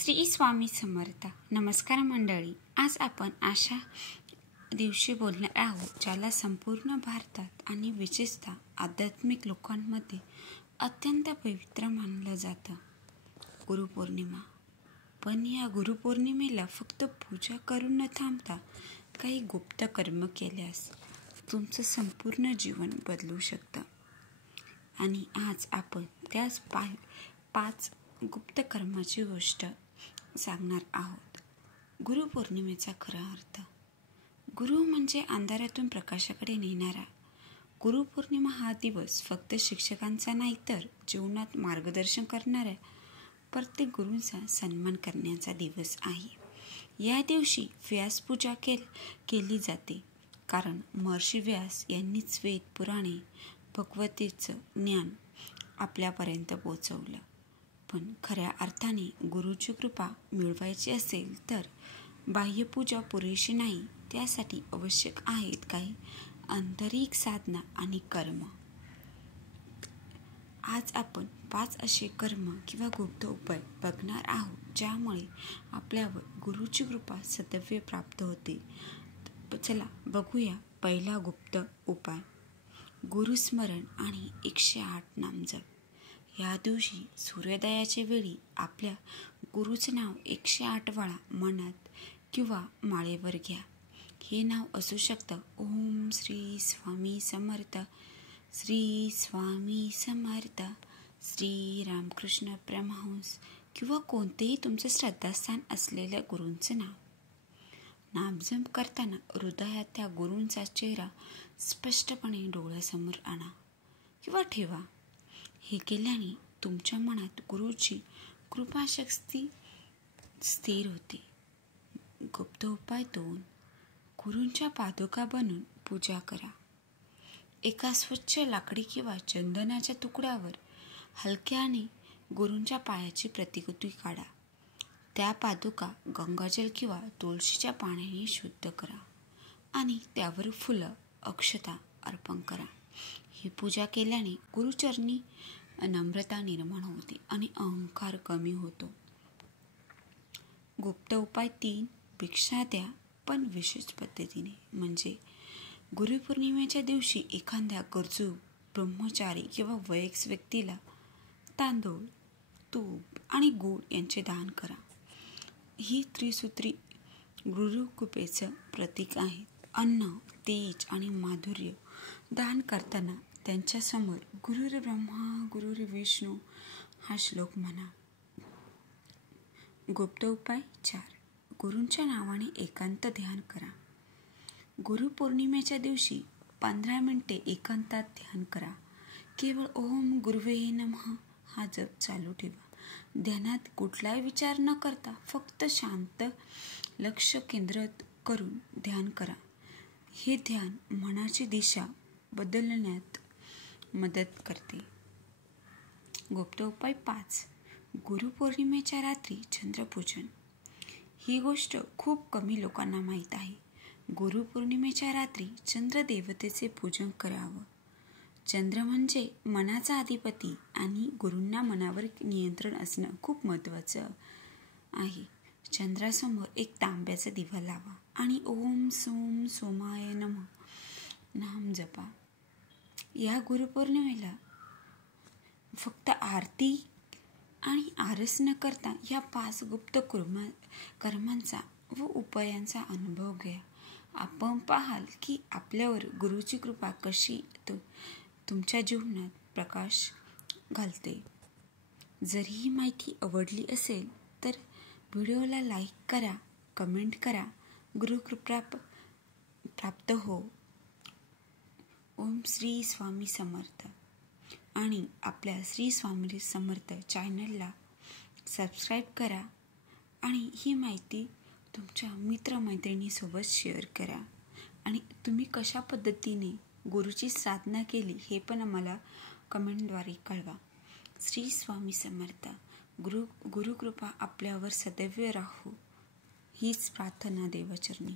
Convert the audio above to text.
श्री स्वामी समर्थ. नमस्कार मंडळी. आज आपण अशा दिवशी बोलणार आहोत ज्याला संपूर्ण भारतात आणि विशेषतः आध्यात्मिक लोकांमध्ये अत्यंत पवित्र मानलं जातं, गुरुपौर्णिमा. पण या गुरुपौर्णिमेला फक्त पूजा करून न थांबता काही गुप्त कर्म केल्यास तुमचं संपूर्ण जीवन बदलू शकतं. आणि आज आपण त्याच पाच गुप्त कर्माची गोष्ट सांगणार आहोत. गुरुपौर्णिमेचा खरा अर्थ. गुरु म्हणजे अंधारातून प्रकाशाकडे नेणारा. गुरुपौर्णिमा हा दिवस फक्त शिक्षकांचा नाही तर जीवनात मार्गदर्शन करणाऱ्या प्रत्येक गुरूंचा सन्मान करण्याचा दिवस आहे. या दिवशी व्यासपूजा केली जाते, कारण महर्षी व्यास यांनीच वेद, पुराणे, भगवद्गीतेचं ज्ञान आपल्यापर्यंत पोहोचवलं. पण खऱ्या अर्थाने गुरुची कृपा मिळवायची असेल तर बाह्यपूजा पुरेशी नाही. त्यासाठी आवश्यक आहेत काही आंतरिक साधना आणि कर्म. आज आपण 5 असे कर्म किंवा गुप्त उपाय बघणार आहोत ज्यामुळे आपल्यावर गुरुची कृपा सदैव प्राप्त होते. चला बघूया. पहिला गुप्त उपाय, गुरुस्मरण आणि 108 नामजप. या दिवशी सूर्योदयाच्या वेळी आपल्या गुरुचं नाव 108 वेळा मनात किंवा माळेवर घ्या. हे नाव असू शकतं ओम श्री स्वामी समर्थ, श्री स्वामी समर्थ, श्री रामकृष्ण परमहंस किंवा कोणतेही तुमचं श्रद्धास्थान असलेल्या गुरूंचं नाव. नामजप करताना हृदयात त्या गुरूंचा चेहरा स्पष्टपणे डोळ्यासमोर आणा किंवा ठेवा. हे केल्याने तुमच्या मनात गुरुची कृपाशक्ती स्थिर होते. गुप्त उपाय 2, गुरूंच्या पादुका बनवून पूजा करा. एका स्वच्छ लाकडी किंवा चंदनाच्या तुकड्यावर हलक्याने गुरूंच्या पायाची प्रतिकृती काढा. त्या पादुका गंगाजल किंवा तुळशीच्या पाण्याने शुद्ध करा आणि त्यावर फुलं, अक्षता अर्पण करा. ही पूजा केल्याने गुरुचरणी नम्रता निर्माण होते आणि अहंकार कमी होतो. गुप्त उपाय 3, भिक्षा द्या, पण विशेष पद्धतीने. म्हणजे गुरुपौर्णिमेच्या दिवशी एखाद्या गरजू ब्रह्मचारी किंवा वयस्क व्यक्तीला तांदूळ, तूप आणि गूळ यांचे दान करा. ही त्रिसूत्री गुरुकृपेचं प्रतीक आहे. अन्न, तेज आणि माधुर्य दान करताना त्यांच्यासमोर गुरुर्ब्रह्मा गुरुर्विष्णू हा श्लोक म्हणा. गुप्त उपाय 4, गुरूंच्या नावाने एकांत ध्यान करा. गुरुपौर्णिमेच्या दिवशी 15 मिनिटे एकांतात ध्यान करा. केवळ ओम गुरुवे नमः हा जप चालू ठेवा. ध्यानात कुठलाही विचार न करता फक्त शांत लक्ष केंद्रित करून ध्यान करा. हे ध्यान मनाची दिशा बदलण्यात मदत करते. गुप्त उपाय 5, गुरुपौर्णिमेच्या रात्री चंद्रपूजन. ही गोष्ट खूप कमी लोकांना माहीत आहे. गुरुपौर्णिमेच्या रात्री चंद्र देवतेचे पूजन करावं. चंद्र म्हणजे मनाचा अधिपती आणि गुरूंना मनावर नियंत्रण असणं खूप महत्त्वाचं आहे. चंद्रासमोर एक तांब्याचा दिवा लावा आणि ओम सोम सोमाय नमः नाम जपा. या गुरुपौर्णिमेला फक्त आरती आणि आरस न करता या 5 गुप्त कर्मांचा व उपायांचा अनुभव घ्या. आपण पाहाल की आपल्यावर गुरुची कृपा कशी तुमच्या जीवनात प्रकाश घालते. जर ही माहिती आवडली असेल तर व्हिडिओला लाईक करा, कमेंट करा. गुरुकृपा प्राप्त हो. ओम श्री स्वामी समर्थ. आणि आपल्या श्री स्वामी समर्थ चॅनलला सबस्क्राईब करा आणि ही माहिती तुमच्या मित्रमैत्रिणीसोबत शेअर करा. आणि तुम्ही कशा पद्धतीने गुरुची साधना केली हे पण आम्हाला कमेंटद्वारे कळवा. श्री स्वामी समर्थ. गुरुकृपा आपल्यावर सदैव राहो हीच प्रार्थना देवचरणी.